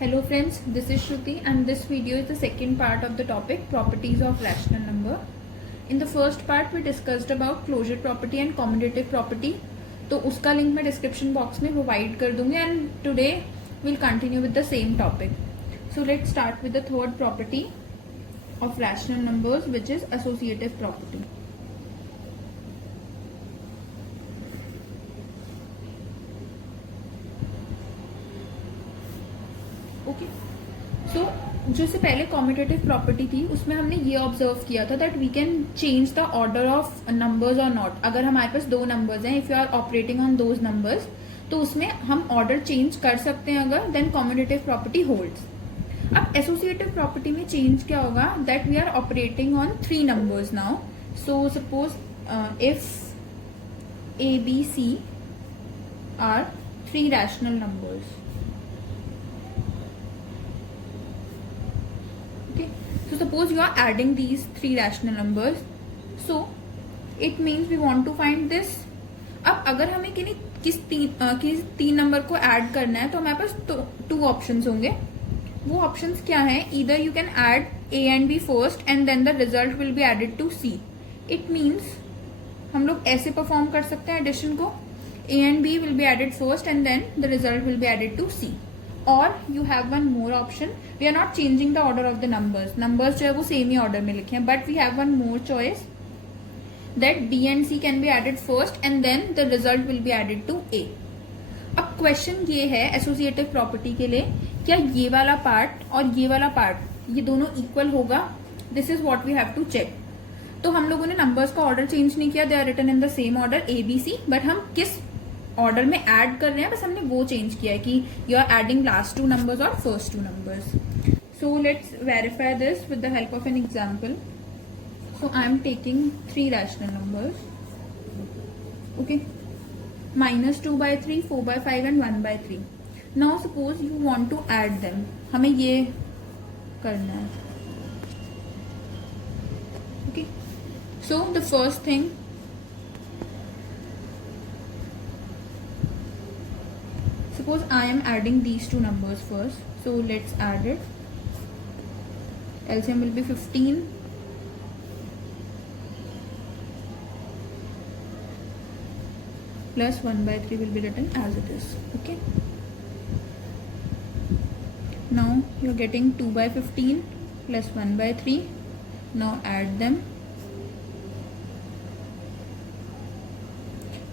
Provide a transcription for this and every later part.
Hello friends, this is Shruti and this video is the second part of the topic properties of rational number. In the first part we discussed about closure property and commutative property. तो उसका link मैं description box में provide कर दूंगी and today will continue with the same topic. So let's start with the third property of rational numbers which is associative property. Okay, so जो इससे पहले commutative property थी उसमें हमने ये ऑब्जर्व किया था that we can change the order of numbers और नॉट. अगर हमारे पास दो नंबर्स हैं, if you are operating on those numbers, तो उसमें हम ऑर्डर चेंज कर सकते हैं अगर, देन कॉम्यूटेटिव प्रॉपर्टी होल्ड्स. अब एसोसिएटिव प्रॉपर्टी में चेंज क्या होगा that we are operating on three numbers now. So suppose if A B C are three rational numbers. So suppose you are adding these three rational numbers. So it means we want to find this. अब अगर हमें किस तीन number को add करना है तो हमारे पास टू ऑप्शंस होंगे. वो ऑप्शंस क्या है? Either you can add A and B first and then the result will be added to C. It means हम लोग ऐसे परफॉर्म कर सकते हैं एडिशन को, A and B will be added first and then the result will be added to C. और you have one more option. We are not changing the order of the numbers जो है वो same ही order में लिखे हैं, but we have one more choice that B and C can be added first and then the result will be added to A. अब question ये है एसोसिएटिव प्रॉपर्टी के लिए, क्या ये वाला पार्ट और ये वाला पार्ट ये दोनों इक्वल होगा? This is what we have to check. तो हम लोगों ने नंबर्स का ऑर्डर चेंज नहीं किया, they are written in the same order A B C, but हम किस ऑर्डर में ऐड कर रहे हैं बस हमने वो चेंज किया है कि you are adding last two numbers और first two numbers. So let's verify this with the help of an example. So I am taking three rational numbers. Okay, -2/3, 4/5 and 1/3. Now suppose you want to add them. हमें ये करना है. Okay, so the first thing, suppose I am adding these two numbers first. So let's add it. LCM will be 15 plus 1/3 will be written as it is. Okay. Now you're getting 2/15 plus 1/3. Now add them.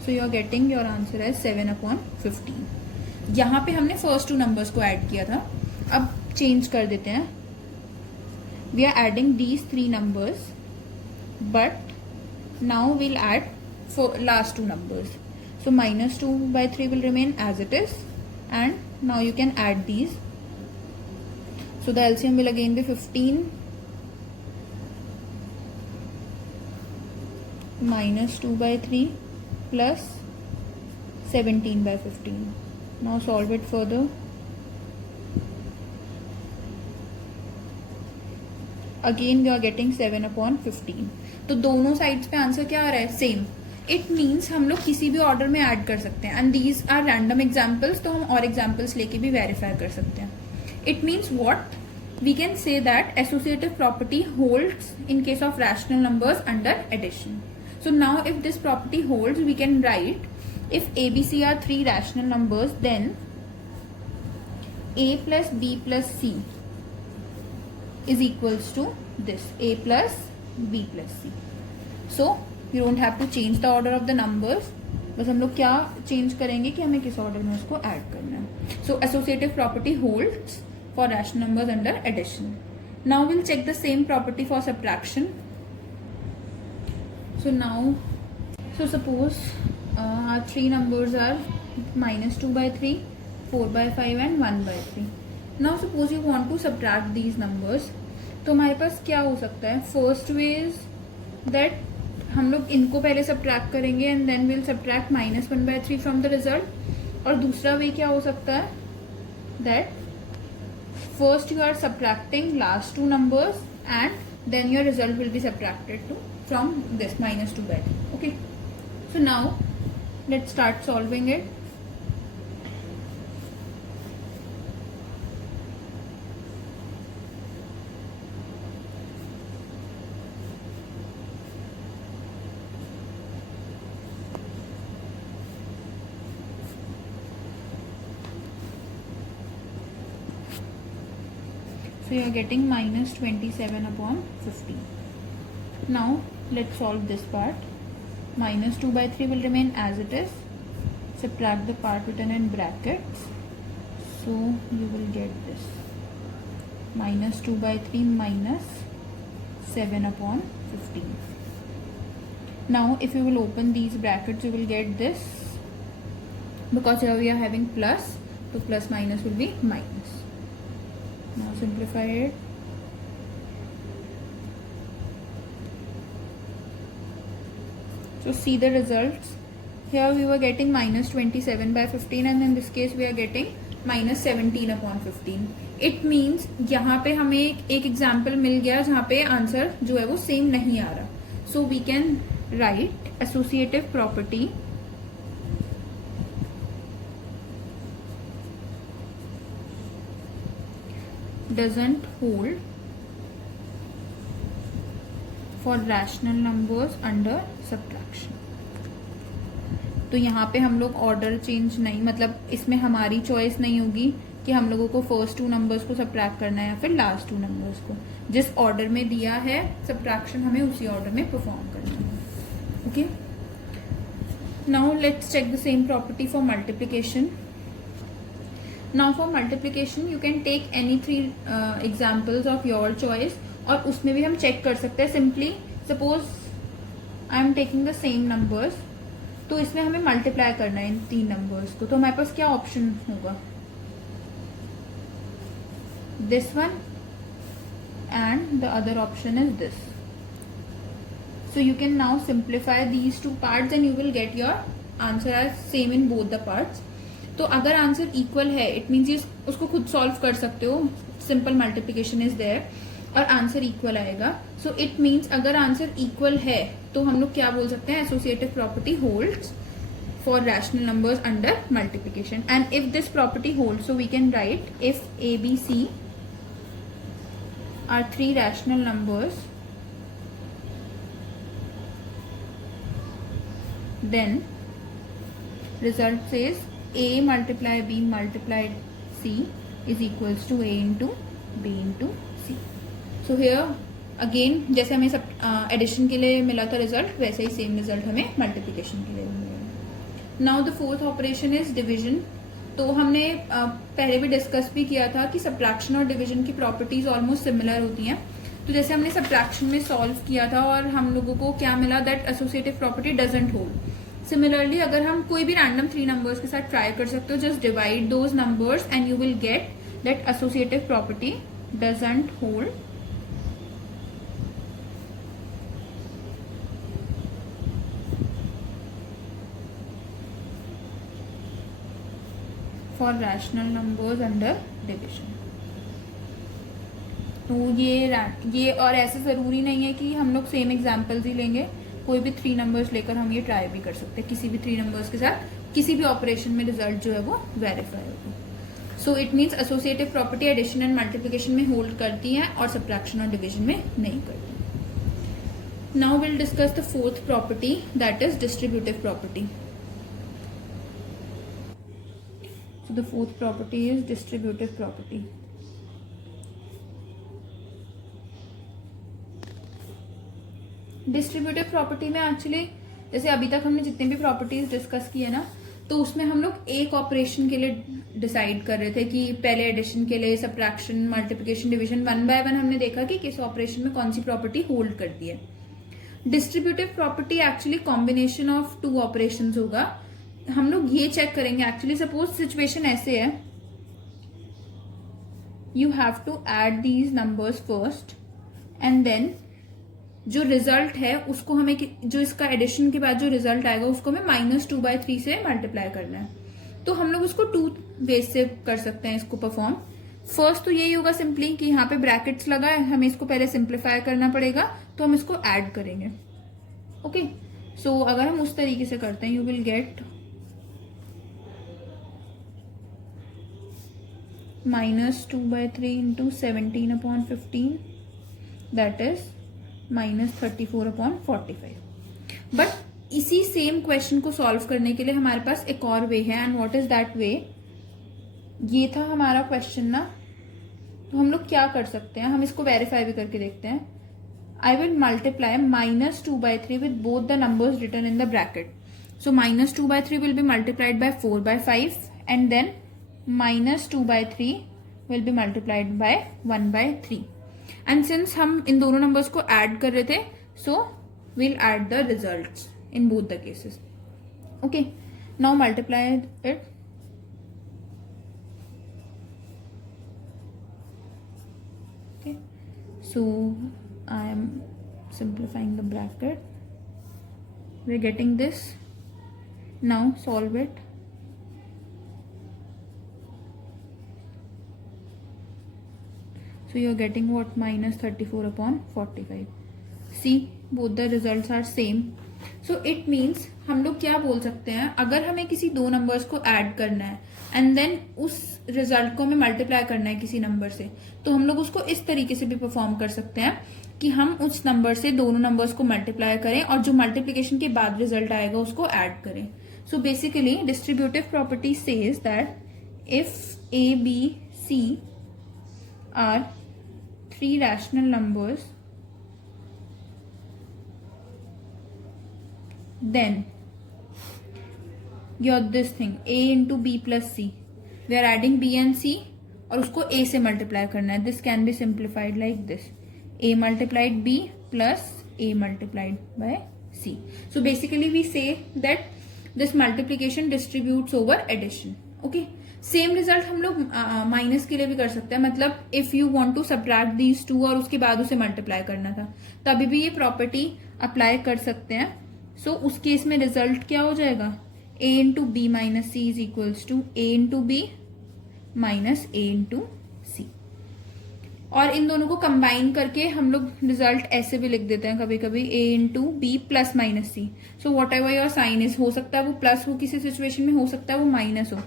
So you're getting your answer as 7/15. यहाँ पे हमने first two numbers को add किया था. अब change कर देते हैं. We are adding these three numbers but now will add last two numbers. So -2/3 will remain as it is and now you can add these. So the LCM will again be 15 -2/3 plus 17/15. Now solve it further. Again we are getting 7/15. तो दोनों sides पे answer क्या आ रहा है? Same. It means हम लोग किसी भी ऑर्डर में ऐड कर सकते हैं and these are random examples, तो हम और एग्जाम्पल्स लेके भी वेरीफाई कर सकते हैं. It means what we can say that associative property holds in case of rational numbers under addition. So now if this property holds, we can write if A, B, C are three rational numbers, then A plus B plus C is equals to this, A plus B plus C. So you don't have to change the order of the numbers. बस हम लोग क्या change करेंगे कि हमें किस order में उसको ऐड करना है. So associative property holds for rational numbers under addition. Now we'll check the same property for subtraction. So now, so suppose our three numbers are -2/3, 4/5 and 1/3. Now suppose you want to subtract these numbers. तो हमारे पास क्या हो सकता है? First way is that हम लोग इनको पहले सब्ट्रैक्ट करेंगे and then will subtract -1/3 from the result. और दूसरा वे क्या हो सकता है that first you are subtracting last two numbers and then your result will be subtracted from this -2/3. Okay, so now let's start solving it. So you are getting minus 27 upon 15. Now let's solve this part. Minus 2 by 3 will remain as it is. Subtract the part written in brackets. So you will get this. Minus 2 by 3 minus 7 upon 15. Now if you will open these brackets, you will get this. Because here we are having plus, so plus minus will be minus. Now simplify it. So see the results. Here we were getting minus 27 by 15 and in this case we are getting minus 17 upon 15. It means यहाँ पे हमें एक example मिल गया जहाँ पे answer जो है वो सेम नहीं आ रहा. So we can write associative property doesn't hold for rational numbers under subtraction. तो यहाँ पे हम लोग ऑर्डर चेंज नहीं, मतलब इसमें हमारी चॉइस नहीं होगी कि हम लोगों को फर्स्ट 2 नंबर्स को सब्ट्रैक्ट करना है या फिर लास्ट 2 नंबर्स को. जिस ऑर्डर में दिया है सब्ट्रैक्शन हमें उसी ऑर्डर में परफॉर्म करना है. Okay, now let's check the same property for multiplication. Now for multiplication you can take any 3 examples of your choice और उसमें भी हम चेक कर सकते हैं. Simply suppose I am taking the same numbers, तो इसमें हमें मल्टीप्लाई करना है इन 3 नंबर्स को. तो हमारे पास क्या ऑप्शन होगा? This one and the other option is this. So you can now simplify these 2 parts and you will get your answer as same in both the parts. तो अगर आंसर इक्वल है it means ये उसको खुद solve कर सकते हो. Simple multiplication is there और आंसर इक्वल आएगा. सो इट मीन्स अगर आंसर इक्वल है तो हम लोग क्या बोल सकते हैं? Associative property holds for rational numbers under multiplication. And if this property holds, so we can write if A, B, C are 3 rational numbers, then result says A multiply B multiplied C is equals to A into B into C. So here again जैसे हमें सब addition के लिए मिला था result, वैसे ही same result हमें multiplication के लिए मिलेगा. Now the fourth operation is division. तो हमने पहले भी डिस्कस भी किया था कि सब्ट्रैक्शन और डिवीजन की प्रॉपर्टीज ऑलमोस्ट सिमिलर होती हैं. तो जैसे हमने सब्ट्रैक्शन में सॉल्व किया था और हम लोगों को क्या मिला? That associative property doesn't hold. Similarly अगर हम कोई भी रैंडम 3 नंबर्स के साथ ट्राई कर सकते हो, just divide those numbers and you will get that associative property doesn't hold for rational numbers under division. तो ये और ऐसे जरूरी नहीं है कि हम लोग सेम एग्जांपल्स ही लेंगे. कोई भी 3 नंबर्स लेकर हम ये ट्राई भी कर सकते हैं. किसी भी 3 नंबर्स के साथ किसी भी ऑपरेशन में रिजल्ट जो है वो वेरीफाई होगा. So it means associative property addition and multiplication में होल्ड करती है और सब्ट्रैक्शन और डिविजन में नहीं करती. Now will discuss the fourth property that is distributive property. So the fourth property is distributive property. Distributive property में एक्चुअली जैसे अभी तक हमने जितने भी प्रॉपर्टीज डिस्कस किए ना, तो उसमें हम लोग एक ऑपरेशन के लिए डिसाइड कर रहे थे कि पहले एडिशन के लिए सब्ट्रैक्शन, मल्टीप्लिकेशन, डिवीजन 1 बाय 1 हमने देखा कि किस ऑपरेशन में कौन सी प्रॉपर्टी होल्ड करती है. Distributive property actually combination of 2 operations होगा. हम लोग ये चेक करेंगे. एक्चुअली सपोज सिचुएशन ऐसे है, you have to add these numbers first and then जो रिजल्ट है उसको हमें, जो इसका एडिशन के बाद जो रिजल्ट आएगा उसको हमें -2 by 3 से मल्टीप्लाई करना है. तो हम लोग उसको 2 वेज से कर सकते हैं इसको परफॉर्म. फर्स्ट तो यही होगा सिंपली कि यहाँ पे ब्रैकेट्स लगा है, हमें इसको पहले सिंप्लीफाई करना पड़ेगा, तो हम इसको ऐड करेंगे. ओके, सो अगर हम उस तरीके से करते हैं, you will get -2 by 3 into 17 upon 15, that is -34 upon 45. But इसी सेम क्वेश्चन को सॉल्व करने के लिए हमारे पास एक और वे है. And what is that way? ये था हमारा क्वेश्चन ना, तो हम लोग क्या कर सकते हैं, हम इसको वेरीफाई भी करके देखते हैं. I will multiply -2/3 with both the numbers written in the bracket. So -2/3 will be multiplied by 4/5 and then -2/3 will be multiplied by 1/3. And since हम इन दोनों numbers को add कर रहे थे, so we'll add the results in both the cases. Okay, now multiply it. Okay, so I am simplifying the bracket. We're getting this. Now solve it. So you're getting what? -34/45. See, both the results are same. So it means हम लोग क्या बोल सकते हैं, अगर हमें किसी दो नंबर्स को ऐड करना है एंड देन उस रिजल्ट को हमें मल्टीप्लाई करना है किसी नंबर से, तो हम लोग उसको इस तरीके से भी परफॉर्म कर सकते हैं कि हम उस नंबर से दोनों नंबर्स को मल्टीप्लाई करें और जो मल्टीप्लीकेशन के बाद रिजल्ट आएगा उसको ऐड करें. So basically distributive property says that if A B C are three rational numbers, then your this thing a into b plus c, we are adding b and c और उसको a से multiply करना है. This can be simplified like this, a multiplied b plus a multiplied by c. So basically we say that this multiplication distributes over addition. Okay, same result हम लोग minus के लिए भी कर सकते हैं. मतलब if you want to subtract these two और उसके बाद उसे मल्टीप्लाई करना था, तभी भी ये प्रॉपर्टी अप्लाई कर सकते हैं. सो उस केस में रिजल्ट क्या हो जाएगा, a into B minus C is equals to a into B minus a into C. और इन दोनों को कंबाइन करके हम लोग रिजल्ट ऐसे भी लिख देते हैं कभी कभी, a into B plus minus C. So whatever your sign is, हो सकता है वो प्लस हो किसी सिचुएशन में, हो सकता है वो माइनस हो,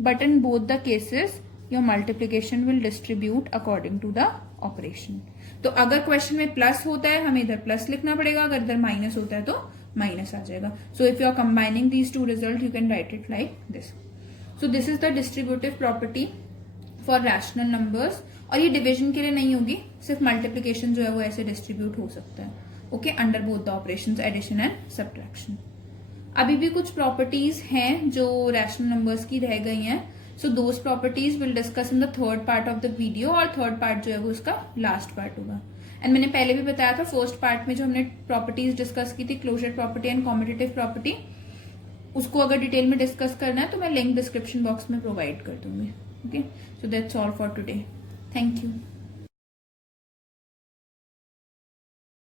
but in both the cases your multiplication will distribute according to the operation. तो अगर क्वेश्चन में प्लस होता है हमें इधर प्लस लिखना पड़ेगा, अगर इधर माइनस होता है तो माइनस आ जाएगा. So if you are combining these two result you can write it like this. So this is the distributive property for rational numbers. और ये डिवीजन के लिए नहीं होगी, सिर्फ मल्टीप्लीकेशन जो है वो ऐसे डिस्ट्रीब्यूट हो सकता है. Okay, under both the operations addition and subtraction. अभी भी कुछ प्रॉपर्टीज हैं जो रैशनल नंबर्स की रह गई हैं. So those properties will discuss in the third part of the video, और थर्ड पार्ट जो है वो उसका लास्ट पार्ट होगा. एंड मैंने पहले भी बताया था फर्स्ट पार्ट में जो हमने प्रॉपर्टीज डिस्कस की थी, closure property and competitive property, उसको अगर डिटेल में डिस्कस करना है तो मैं लिंक डिस्क्रिप्शन बॉक्स में प्रोवाइड कर दूंगी. Okay, so that's all for today. Thank you.